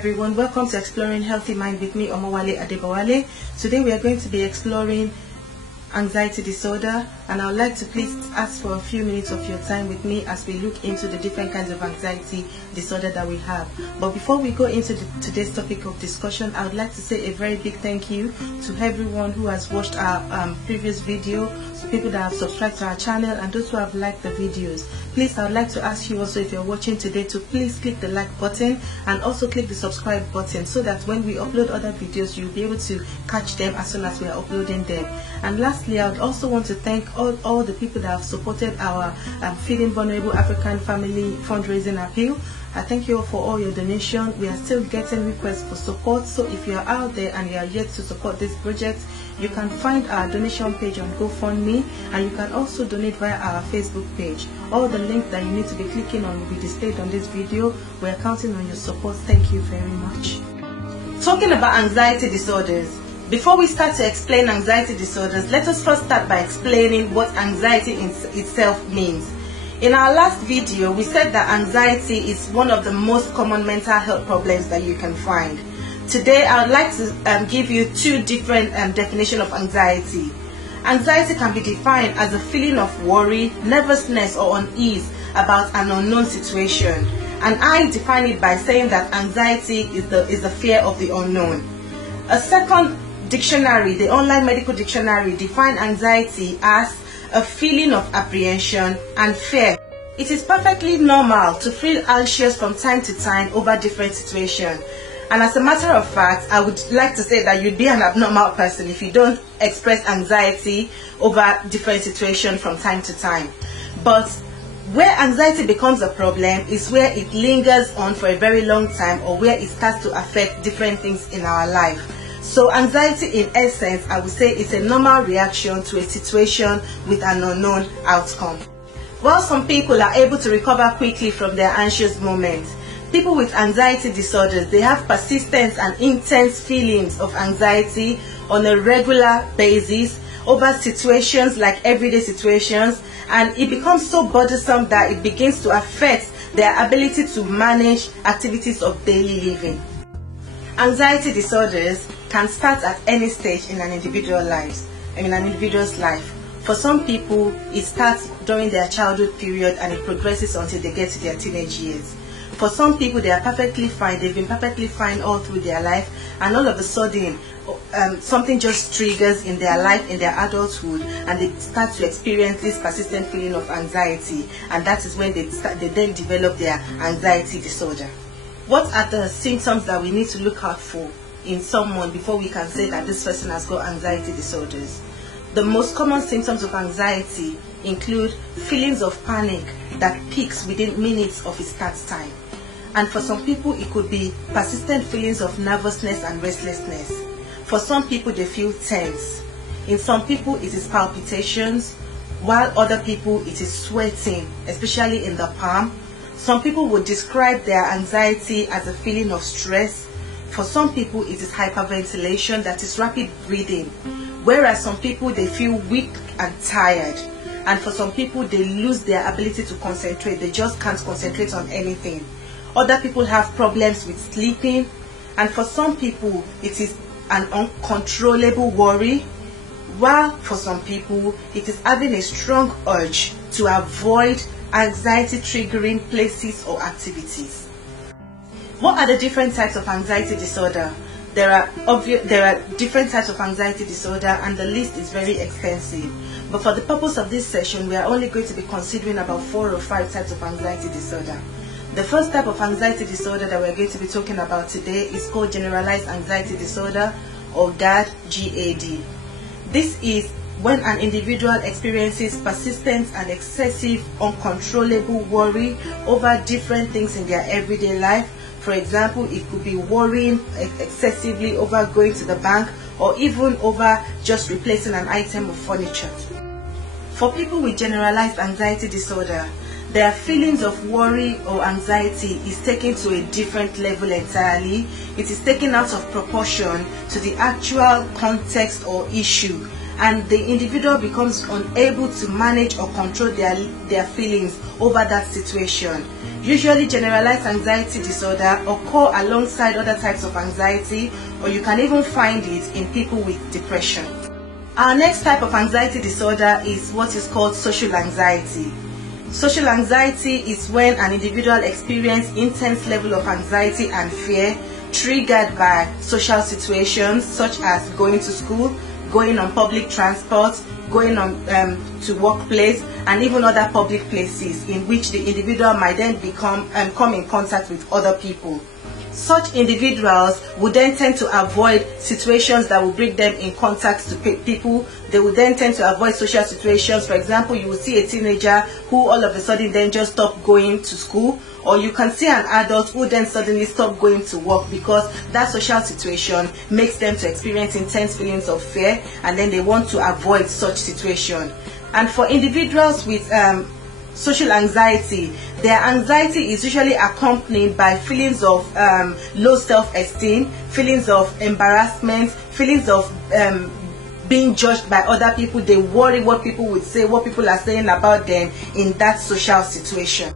everyone, welcome to Exploring Healthy Mind with me, Omowale Adebowale. Today we are going to be exploring anxiety disorder, and I would like to please ask for a few minutes of your time with me as we look into the different kinds of anxiety disorder that we have. But before we go into today's topic of discussion, I would like to say a very big thank you to everyone who has watched our previous video, people that have subscribed to our channel, and those who have liked the videos. Please, I would like to ask you also, if you're watching today, to please click the like button and also click the subscribe button, so that when we upload other videos, you'll be able to catch them as soon as we are uploading them. And lastly, I would also want to thank all the people that have supported our Feeding Vulnerable African Family fundraising appeal. I thank you all for all your donation. We are still getting requests for support, so if you are out there and you are yet to support this project, you can find our donation page on GoFundMe, and you can also donate via our Facebook page. All the links that you need to be clicking on will be displayed on this video. We are counting on your support. Thank you very much. Talking about anxiety disorders. Before we start to explain anxiety disorders, let us first start by explaining what anxiety itself means. In our last video, we said that anxiety is one of the most common mental health problems that you can find. Today, I would like to give you two different definitions of anxiety. Anxiety can be defined as a feeling of worry, nervousness, or unease about an unknown situation. And I define it by saying that anxiety is the fear of the unknown. A second dictionary, the online medical dictionary, defines anxiety as a feeling of apprehension and fear. It is perfectly normal to feel anxious from time to time over different situations. And as a matter of fact, I would like to say that you'd be an abnormal person if you don't express anxiety over different situations from time to time. But where anxiety becomes a problem is where it lingers on for a very long time, or where it starts to affect different things in our life. So anxiety, in essence, I would say, is a normal reaction to a situation with an unknown outcome. While some people are able to recover quickly from their anxious moments, people with anxiety disorders, they have persistent and intense feelings of anxiety on a regular basis over situations like everyday situations, and it becomes so bothersome that it begins to affect their ability to manage activities of daily living. Anxiety disorders can start at any stage in an individual's life. For some people, it starts during their childhood period and it progresses until they get to their teenage years. For some people, they are perfectly fine. They've been perfectly fine all through their life, and all of a sudden, something just triggers in their life, in their adulthood, and they start to experience this persistent feeling of anxiety, and that is when they then develop their anxiety disorder. What are the symptoms that we need to look out for in someone before we can say that this person has got anxiety disorders? The most common symptoms of anxiety include feelings of panic that peaks within minutes of its start time. And for some people, it could be persistent feelings of nervousness and restlessness. For some people, they feel tense. In some people, it is palpitations, while other people, it is sweating, especially in the palm. Some people would describe their anxiety as a feeling of stress. For some people, it is hyperventilation, that is rapid breathing. Whereas some people, they feel weak and tired. And for some people, they lose their ability to concentrate. They just can't concentrate on anything. Other people have problems with sleeping. And for some people, it is an uncontrollable worry. While for some people, it is having a strong urge to avoid anxiety triggering places or activities. What are the different types of anxiety disorder? There are different types of anxiety disorder, and the list is very extensive. But for the purpose of this session, we are only going to be considering about 4 or 5 types of anxiety disorder. The first type of anxiety disorder that we're going to be talking about today is called generalized anxiety disorder, or GAD. This is when an individual experiences persistent and excessive uncontrollable worry over different things in their everyday life. For example, it could be worrying excessively over going to the bank, or even over just replacing an item of furniture. For people with generalized anxiety disorder, their feelings of worry or anxiety is taken to a different level entirely. It is taken out of proportion to the actual context or issue, and the individual becomes unable to manage or control their feelings over that situation. Usually generalized anxiety disorder occur alongside other types of anxiety, or you can even find it in people with depression. Our next type of anxiety disorder is what is called social anxiety. Social anxiety is when an individual experiences intense level of anxiety and fear triggered by social situations such as going to school, going on public transport, going on to workplace, and even other public places in which the individual might then come in contact with other people. Such individuals would then tend to avoid situations that will bring them in contact to people. They would then tend to avoid social situations. For example, you will see a teenager who all of a sudden then just stop going to school, or you can see an adult who then suddenly stop going to work because that social situation makes them to experience intense feelings of fear, and then they want to avoid such situation. And for individuals with social anxiety, their anxiety is usually accompanied by feelings of low self-esteem, feelings of embarrassment, feelings of being judged by other people. They worry what people would say, what people are saying about them in that social situation.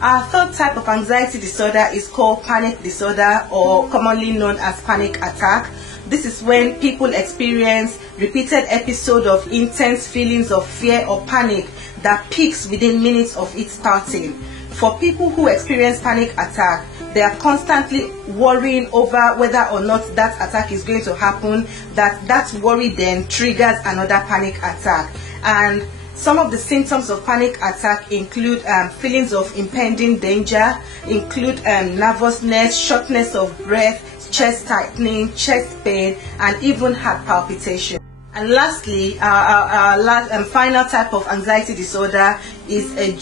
Our third type of anxiety disorder is called panic disorder, or commonly known as panic attack. This is when people experience repeated episodes of intense feelings of fear or panic that peaks within minutes of it starting. For people who experience panic attack, they are constantly worrying over whether or not that attack is going to happen. That worry then triggers another panic attack. And some of the symptoms of panic attack include feelings of impending danger, include nervousness, shortness of breath, chest tightening, chest pain, and even heart palpitation. And lastly, our last and final type of anxiety disorder is a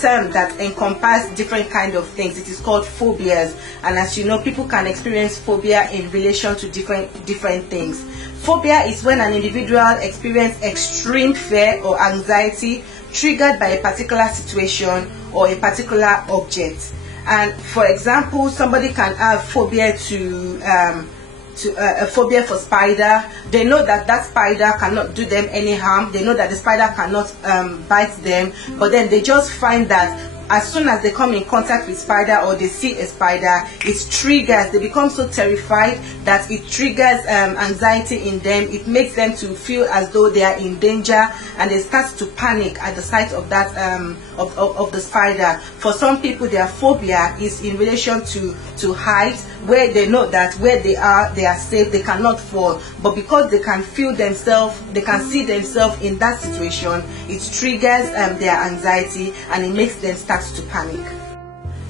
term that encompasses different kind of things. It is called phobias, and as you know, people can experience phobia in relation to different things. Phobia is when an individual experiences extreme fear or anxiety triggered by a particular situation or a particular object. And for example, somebody can have phobia a phobia for spider. They know that that spider cannot do them any harm. They know that the spider cannot bite them, but then they just find that as soon as they come in contact with spider or they see a spider, it triggers, they become so terrified that it triggers anxiety in them. It makes them to feel as though they are in danger, and they start to panic at the sight of that of the spider. For some people, their phobia is in relation to height, where they know that where they are safe, they cannot fall, but because they can feel themselves, they can see themselves in that situation, it triggers their anxiety, and it makes them start to panic.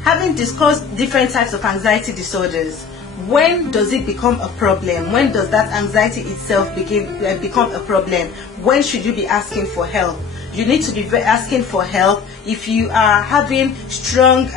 Having discussed different types of anxiety disorders, when does it become a problem? When does that anxiety itself become a problem? When should you be asking for help? You need to be asking for help if you are having strong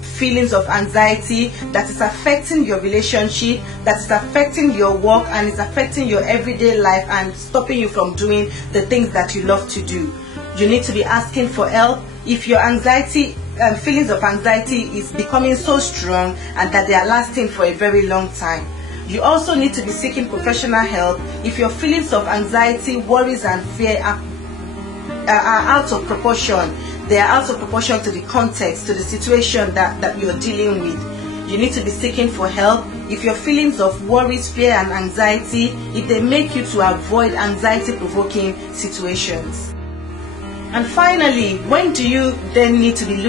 feelings of anxiety that is affecting your relationship, that is affecting your work, and is affecting your everyday life and stopping you from doing the things that you love to do. You need to be asking for help if your anxiety feelings of anxiety is becoming so strong and that they are lasting for a very long time. You also need to be seeking professional help if your feelings of anxiety, worries, and fear are out of proportion. They are out of proportion to the context, to the situation that you're dealing with. You need to be seeking for help if your feelings of worries, fear, and anxiety, if they make you to avoid anxiety-provoking situations. And finally, when do you then need to be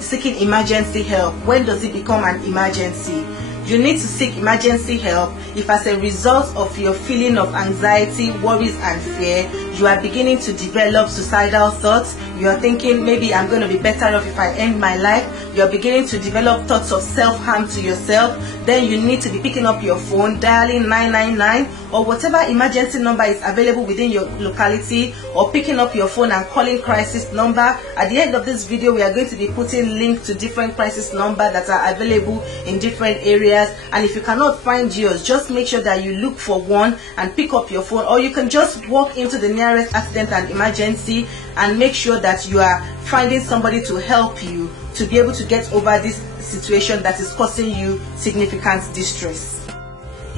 seeking emergency help? When does it become an emergency? You need to seek emergency help if, as a result of your feeling of anxiety, worries, and fear, you are beginning to develop suicidal thoughts. You are thinking, maybe I'm going to be better off if I end my life. You are beginning to develop thoughts of self-harm to yourself. Then you need to be picking up your phone, dialing 999 or whatever emergency number is available within your locality, or picking up your phone and calling crisis number. At the end of this video, we are going to be putting links to different crisis numbers that are available in different areas. And if you cannot find yours, just make sure that you look for one and pick up your phone, or you can just walk into the nearest accident and emergency and make sure that you are finding somebody to help you to be able to get over this situation that is causing you significant distress.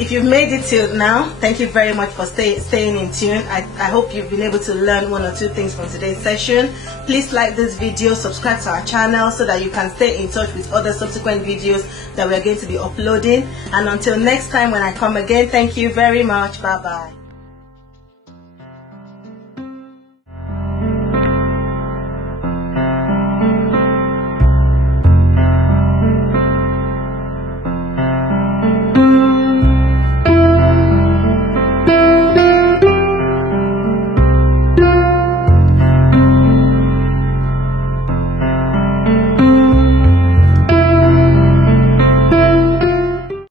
if you've made it till now, thank you very much for staying in tune. I hope you've been able to learn one or two things from today's session. Please like this video, subscribe to our channel so that you can stay in touch with other subsequent videos that we're going to be uploading. And until next time when I come again, thank you very much. Bye bye.